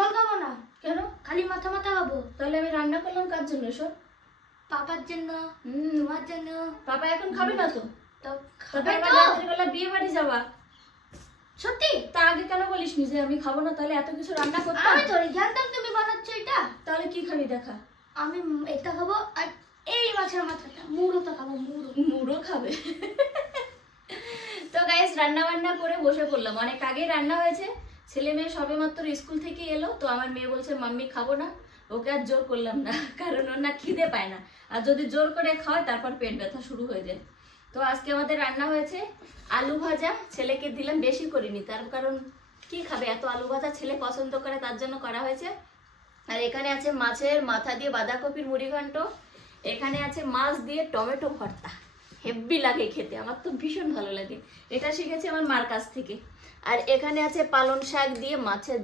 জল খাবো না, কেন? খালি মাথা মাথা খাবো। তাহলে আমি রান্না করলাম কার জন্য সব? পাপার জন্য, তোমার জন্য। পাপা এখন খাবে না তো? তো তবে খাবে আবার তো। রাত্রিবেলা বিয়ে বাড়ি যাওয়া। সত্যি? তা আগে কেন বলিস নি যে আমি খাবো না? তাহলে এত কিছু রান্না করতাম। আমি তো জানতাম তুমি বানাচ্ছ এটা। তাহলে কি খাবি দেখা? আমি এটা খাবো আর এই মাছের মাথাটা, মুড়োটা খাবো, মুড়ো। মুড়ো খাবে। তো গাইস রান্না বান্না করে বসে পড়লাম, অনেক আগেই রান্না হয়েছে। ছেলে মেয়ে সবে মাত্র স্কুল থেকে এলো, তো আমার মেয়ে বলছে মাম্মি খাবো না। ওকে আর জোর করলাম না, কারণ ওর না খিদে পায় না, আর যদি জোর করে খাওয়ায় তারপর পেট ব্যথা শুরু হয়ে যায়। তো আজকে আমাদের রান্না হয়েছে আলু ভাজা। ছেলেকে দিলাম, বেশি করিনি, তার কারণ কি খাবে এত আলু ভাজা, ছেলে পছন্দ করে তার জন্য করা হয়েছে। আর এখানে আছে মাছের মাথা দিয়ে বাঁধাকপির মুড়ি ঘন্ট, এখানে আছে মাছ দিয়ে টমেটো ভর্তা। হেব্বি লাগে খেতে, আমার তো ভীষণ ভালো লাগে, এটা শিখেছি আমার মার কাছ থেকে। আর এখানে আছে পালং শাক দিয়ে মাছের